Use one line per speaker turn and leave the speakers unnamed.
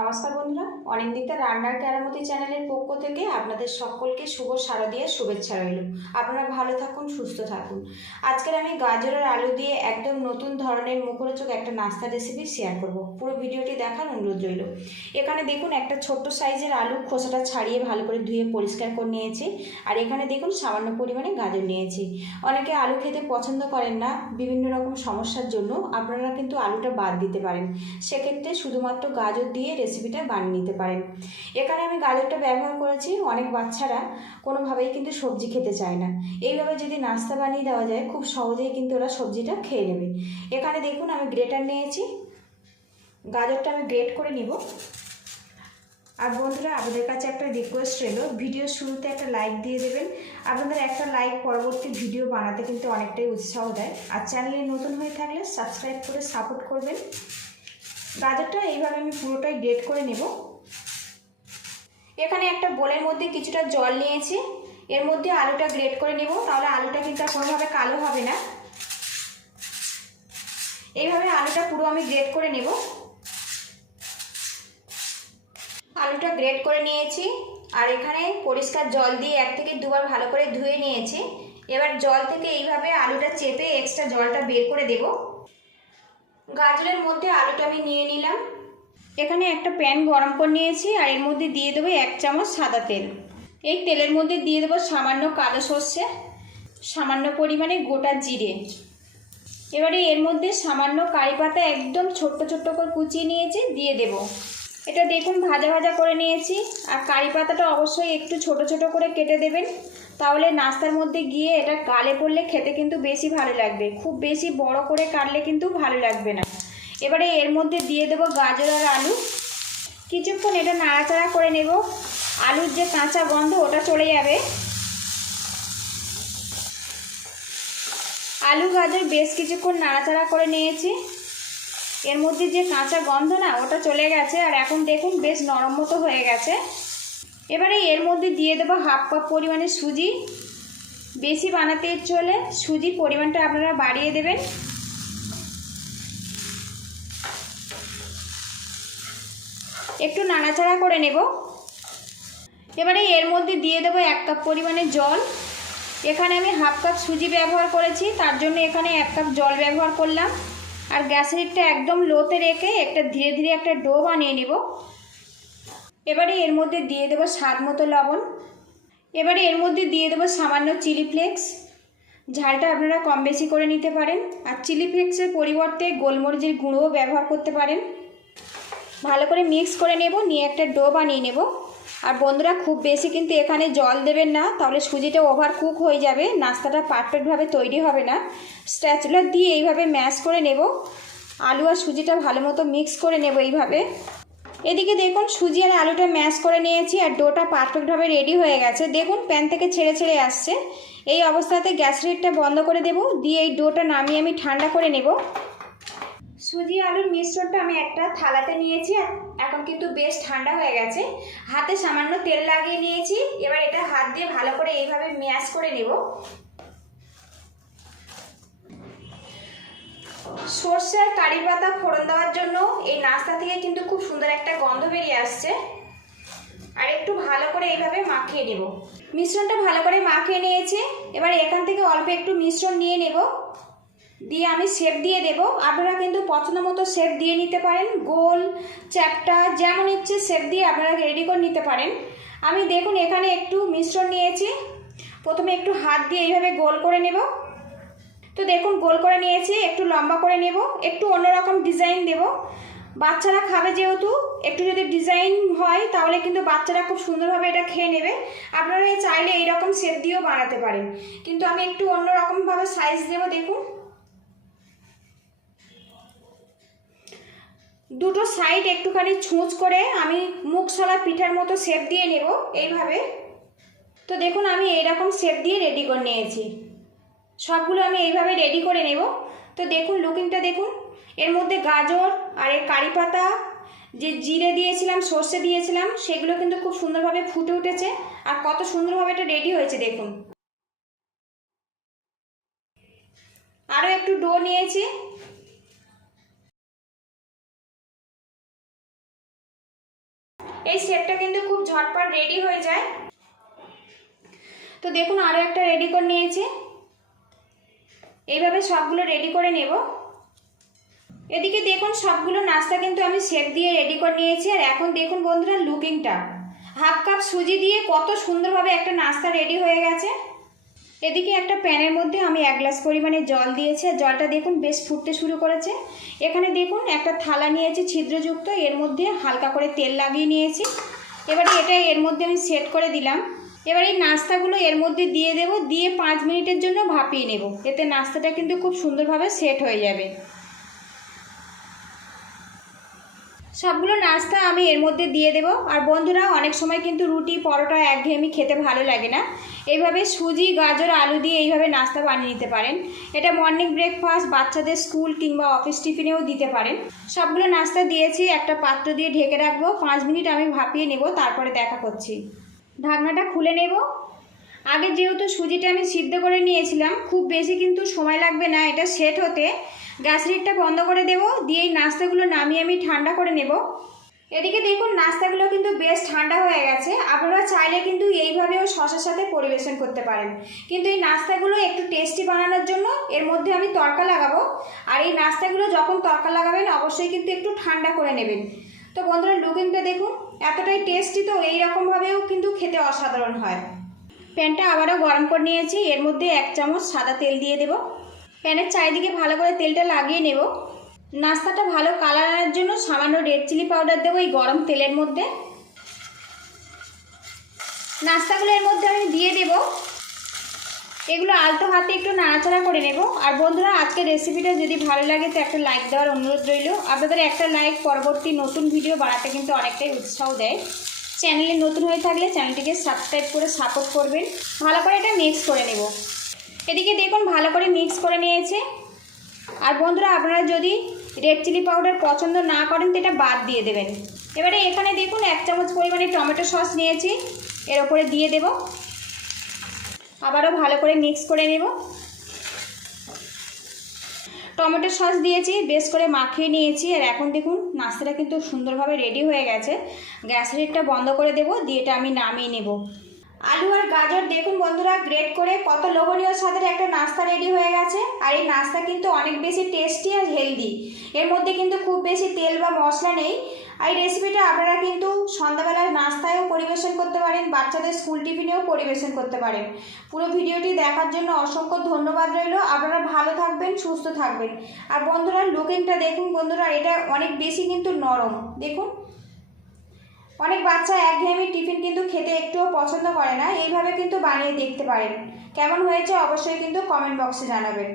নমস্কার বন্ধুরা, অনিন্দিতা রান্নার কেরামতি চ্যানেলের পক্ষ থেকে আপনাদের সকলকে শুভ শারদীয়ার শুভেচ্ছা রইল। আপনারা ভালো থাকুন, সুস্থ থাকুন। আজকের আমি গাজরের আলু দিয়ে একদম নতুন ধরনের মুখরোচক একটা নাস্তা রেসিপি শেয়ার করব। পুরো ভিডিওটি দেখার অনুরোধ রইল। এখানে দেখুন একটা ছোট্ট সাইজের আলু খোসাটা ছাড়িয়ে ভালো করে ধুয়ে পরিষ্কার করে নিয়েছি। আর এখানে দেখুন সামান্য পরিমাণে গাজর নিয়েছি। অনেকে আলু খেতে পছন্দ করেন না, বিভিন্ন রকম সমস্যার জন্য আপনারা কিন্তু আলুটা বাদ দিতে পারেন। সেক্ষেত্রে শুধুমাত্র গাজর দিয়ে রেসিপিটা বানিয়ে নিতে পারেন। এখানে আমি গাজরটা ব্যবহার করেছি, অনেক বাচ্চারা কোনোভাবেই কিন্তু সবজি খেতে চায় না। এইভাবে যদি নাস্তা বানিয়ে দেওয়া যায়, খুব সহজেই কিন্তু ওরা সবজিটা খেয়ে নেবে। এখানে দেখুন আমি গ্রেটার নিয়েছি। গাজরটা আমি গ্রেট করে নিব। আর বন্ধুরা, আপনাদের কাছে একটা রিকোয়েস্ট রইল ভিডিও শুরুতে একটা লাইক দিয়ে দেবেন। আপনাদের একটা লাইক পরবর্তী ভিডিও বানাতে কিন্তু অনেকটাই উৎসাহ দেয়। আর চ্যানেলে নতুন হয়ে থাকলে সাবস্ক্রাইব করে সাপোর্ট করবেন। গাজরটা এইভাবে আমি পুরোটাই গ্রেট করে নেব। এখানে একটা বোলের মধ্যে কিছুটা জল নিয়েছি। এর মধ্যে আলুটা গ্রেট করে নেব, তাহলে আলুটা কিন্তু আর কোনোভাবে কালো হবে না। এইভাবে আলুটা পুরো আমি গ্রেট করে নেব। আলুটা গ্রেট করে নিয়েছি, আর এখানে পরিষ্কার জল দিয়ে এক থেকে দুবার ভালো করে ধুয়ে নিয়েছি। এবার জল থেকে এইভাবে আলুটা চেপে এক্সট্রা জলটা বের করে দেব। গাজরের মধ্যে আলুটা আমি নিয়ে নিলাম। এখানে একটা প্যান গরম করে নিয়েছি আর এর মধ্যে দিয়ে দেবো এক চামচ সাদা তেল। এই তেলের মধ্যে দিয়ে দেবো সামান্য কালো সর্ষে, সামান্য পরিমাণে গোটা জিরে। এবারে এর মধ্যে সামান্য কারি পাতা একদম ছোট্ট ছোট্ট করে কুচিয়ে নিয়েছি, দিয়ে দেব। এটা দেখুন, ভাজা ভাজা করে নিয়েছি। আর কারি পাতাটা অবশ্যই একটু ছোট ছোট করে কেটে দেবেন। তাহলে নাস্তার মধ্যে গিয়ে এটা গালে পড়লে খেতে কিন্তু বেশি ভালো লাগবে। খুব বেশি বড় করে কাটলে কিন্তু ভালো লাগবে না। এবারে এর মধ্যে দিয়ে দেবো গাজর আর আলু। কিছুক্ষণ এটা নাড়াচাড়া করে নেব। আলুর যে কাঁচা গন্ধ, ওটা চলে যাবে। আলু, গাজর বেশ কিছুক্ষণ নাড়াচাড়া করে নিয়েছি। এর মধ্যে যে কাঁচা গন্ধ না, ওটা চলে গেছে, আর এখন দেখুন বেশ নরম মতো হয়ে গেছে। এবারে এর মধ্যে দিয়ে দেবো হাফ কাপ পরিমাণে সুজি। বেশি বানাতে চলে সুজির পরিমাণটা আপনারা বাড়িয়ে দেবেন। একটু নাড়াচাড়া করে নেব। এবারে এর মধ্যে দিয়ে দেবো এক কাপ পরিমাণে জল। এখানে আমি হাফ কাপ সুজি ব্যবহার করেছি, তার জন্য এখানে এক কাপ জল ব্যবহার করলাম। আর গ্যাসের হিটটা একদম লোতে রেখে একটা ধীরে ধীরে একটা ডো বানিয়ে নেব। এবারে এর মধ্যে দিয়ে দেবো স্বাদ মতো লবণ। এবারে এর মধ্যে দিয়ে দেবো সামান্য চিলি ফ্লেক্স। ঝালটা আপনারা কম বেশি করে নিতে পারেন। আর চিলি ফ্লেক্সের পরিবর্তে গোলমরিচের গুঁড়োও ব্যবহার করতে পারেন। ভালো করে মিক্স করে নেব, নিয়ে একটা ডো বানিয়ে নেব। আর বন্ধুরা, খুব বেশি কিন্তু এখানে জল দেবেন না। তাহলে সুজিটা ওভার কুক হয়ে যাবে। নাস্তাটা পারফেক্টভাবে তৈরি হবে না। স্ট্যাচুলার দিয়ে এইভাবে ম্যাশ করে নেব। আলু আর সুজিটা ভালো মতো মিক্স করে নেব এইভাবে। এদিকে দেখুন, সুজি আর আলুটা ম্যাশ করে নিয়েছি আর ডোটা পারফেক্টভাবে রেডি হয়ে গেছে। দেখুন প্যান থেকে ছেড়ে ছেড়ে আসছে। এই অবস্থাতে গ্যাস রেটটা বন্ধ করে দেব। দিয়ে এই ডোটা নামিয়ে আমি ঠান্ডা করে নেব। সুজি, আলুর মিশ্রণটা আমি একটা থালাতে নিয়েছি এখন কিন্তু বেশ ঠান্ডা হয়ে গেছে। হাতে সামান্য তেল লাগিয়ে নিয়েছি, এবার এটা হাত দিয়ে ভালো করে এইভাবে ম্যাশ করে নেব। সর্ষে আর কারি পাতা ফোড়ন দেওয়ার জন্য এই নাস্তা থেকে কিন্তু খুব সুন্দর একটা গন্ধ বেরিয়ে আসছে। আর একটু ভালো করে এইভাবে মাখিয়ে নেব। মিশ্রণটা ভালো করে মাখিয়ে নিয়েছি, এবার এখান থেকে অল্প একটু মিশ্রণ নিয়ে নেব। দিয়ে আমি শেপ দিয়ে দেব। আপনারা কিন্তু পছন্দ মতো শেপ দিয়ে নিতে পারেন। গোল, চ্যাপটা, যেমন ইচ্ছে শেপ দিয়ে আপনারা রেডি করে নিতে পারেন। আমি দেখুন এখানে একটু মিশ্রণ নিয়েছি। প্রথমে একটু হাত দিয়ে এইভাবে গোল করে নেব। তো দেখুন গোল করে নিয়েছি, একটু লম্বা করে নেব, একটু অন্যরকম ডিজাইন দেব। বাচ্চারা খাবে যেহেতু, একটু যদি ডিজাইন হয়, তাহলে কিন্তু বাচ্চারা খুব সুন্দরভাবে এটা খেয়ে নেবে। আপনারা চাইলে এইরকম শেপ দিয়েও বানাতে পারেন। কিন্তু আমি একটু অন্যরকমভাবে সাইজ দেবো, দেখুন। দুটো সাইড একটুখানি ছুঁচ করে আমি মুখশলা পিঠার মতো শেপ দিয়ে নেব এইভাবে। তো দেখুন, আমি এইরকম শেপ দিয়ে রেডি করে নিয়েছি। সবগুলো আমি এইভাবে রেডি করে নেব। তো দেখুন লুকিংটা দেখুন। এর মধ্যে গাজর আর এর কারি পাতা, যে জিরে দিয়েছিলাম, সর্ষে দিয়েছিলাম, সেগুলো কিন্তু খুব সুন্দরভাবে ফুটে উঠেছে। আর কত সুন্দরভাবে এটা রেডি হয়েছে, দেখুন। আরও একটু ডো নিয়েছি। এই সেটটা কিন্তু খুব ঝটপট রেডি হয়ে যায়। তো দেখুন আরও একটা রেডি করে নিয়েছি। এইভাবে সবগুলো রেডি করে নেব। এদিকে দেখুন সবগুলো নাস্তা কিন্তু আমি সেট দিয়ে রেডি করে নিয়েছি। আর এখন দেখুন বন্ধুরা লুকিংটা হাফ কাপ সুজি দিয়ে কত সুন্দরভাবে একটা নাস্তা রেডি হয়ে গেছে। এদিকে একটা প্যানের মধ্যে আমি এক গ্লাস পরিমাণে জল দিয়েছি আর জলটা দেখুন বেশ ফুটতে শুরু করেছে। এখানে দেখুন একটা থালা নিয়েছি ছিদ্রযুক্ত, এর মধ্যে হালকা করে তেল লাগিয়ে নিয়েছি। এবারে এটা এর মধ্যে আমি সেট করে দিলাম। এবার এই নাস্তাগুলো এর মধ্যে দিয়ে দেব, দিয়ে পাঁচ মিনিটের জন্য ভাপিয়ে নেব। এতে নাস্তাটা কিন্তু খুব সুন্দরভাবে সেট হয়ে যাবে। সবগুলো নাস্তা আমি এর মধ্যে দিয়ে দেব। আর বন্ধুরা, অনেক সময় কিন্তু রুটি, পরোটা একঘেয়েমি খেতে ভালো লাগে না। এইভাবে সুজি, গাজর, আলু দিয়ে এইভাবে নাস্তা বানিয়ে নিতে পারেন। এটা মর্নিং ব্রেকফাস্ট বাচ্চাদের স্কুল কিংবা অফিস টিফিনেও দিতে পারেন। সবগুলো নাস্তা দিয়েছি, একটা পাত্র দিয়ে ঢেকে রাখব। পাঁচ মিনিট আমি ভাপিয়ে নেব, তারপরে দেখা করছি। ঢাকনাটা খুলে নেব। আগে যেহেতু সুজিটা আমি সিদ্ধ করে নিয়েছিলাম, খুব বেশি কিন্তু সময় লাগবে না, এটা সেট হতে। গ্যাস বন্ধ করে দেব, দিয়ে এই নাস্তাগুলো নামিয়ে আমি ঠান্ডা করে নেব। এদিকে দেখুন, নাস্তাগুলো কিন্তু বেশ ঠান্ডা হয়ে গেছে। আপনারা চাইলে কিন্তু এইভাবেও শশার সাথে পরিবেশন করতে পারেন। কিন্তু এই নাস্তাগুলো একটু টেস্টি বানানোর জন্য এর মধ্যে আমি তড়কা লাগাবো। আর এই নাস্তাগুলো যখন তড়কা লাগাবেন, অবশ্যই কিন্তু একটু ঠান্ডা করে নেবেন। তো বন্ধুরা লুকিংটা দেখুন, এতটাই টেস্টি তো, এইরকমভাবেও কিন্তু খেতে অসাধারণ হয়। প্যানটা আবারও গরম করে নিয়েছি। এর মধ্যে এক চামচ সাদা তেল দিয়ে দেব। প্যানের চারিদিকে ভালো করে তেলটা লাগিয়ে নেব। নাস্তাটা ভালো কালার আনার জন্য সামান্য রেড চিলি পাউডার দেবো এই গরম তেলের মধ্যে। নাস্তাগুলো এর মধ্যে আমি দিয়ে দেব। এগুলো আলতো হাতে একটু নাড়াচাড়া করে নেব। আর বন্ধুরা, আজকের রেসিপিটা যদি ভালো লাগে, তো একটা লাইক দেওয়ার অনুরোধ রইল। আপনাদের একটা লাইক পরবর্তী নতুন ভিডিও বানাতে কিন্তু অনেকটাই উৎসাহ দেয়। চ্যানেলে নতুন হয়ে থাকলে চ্যানেলটিকে সাবস্ক্রাইব করে সাপোর্ট করবেন। ভালো করে এটা মিক্স করে নেব। এদিকে দেখুন, ভালো করে মিক্স করে নিয়েছে। আর বন্ধুরা, আপনারা যদি রেড চিলি পাউডার পছন্দ না করেন, তো এটা বাদ দিয়ে দেবেন। এবারে এখানে দেখুন, এক চামচ পরিমাণে টমেটো সস নিয়েছি। এর ওপরে দিয়ে দেব। আবারও ভালো করে মিক্স করে নেব। টমেটো সস দিয়েছি, বেশ করে মাখিয়ে নিয়েছি, আর এখন দেখুন, নাস্তাটা কিন্তু সুন্দরভাবে রেডি হয়ে গেছে। গ্যাস হিটটা বন্ধ করে দেব, দিয়ে এটা আমি নামিয়ে নেব। আলু আর গাজর দেখুন বন্ধুরা গ্রেট করে কত লোভনীয় স্বাদের একটা নাস্তা রেডি হয়ে গেছে। আর এই নাস্তা কিন্তু অনেক বেশি টেস্টি আর হেলদি এর মধ্যে কিন্তু খুব বেশি তেল বা মশলা নেই। আর এই রেসিপিটা আপনারা কিন্তু সন্ধ্যাবেলার নাস্তায়ও পরিবেশন করতে পারেন, বাচ্চাদের স্কুল টিফিনেও পরিবেশন করতে পারেন। পুরো ভিডিওটি দেখার জন্য অসংখ্য ধন্যবাদ রইল। আপনারা ভালো থাকবেন, সুস্থ থাকবেন। আর বন্ধুরা লুকিংটা দেখুন বন্ধুরা, এটা অনেক বেশি কিন্তু নরম। দেখুন, অনেক বাচ্চা একঘেয়েমি টিফিন কিন্তু খেতে একটুও পছন্দ করে না। এইভাবে কিন্তু বানিয়ে দেখতে পারেন। কেমন হয়েছে অবশ্যই কিন্তু কমেন্ট বক্সে জানাবেন।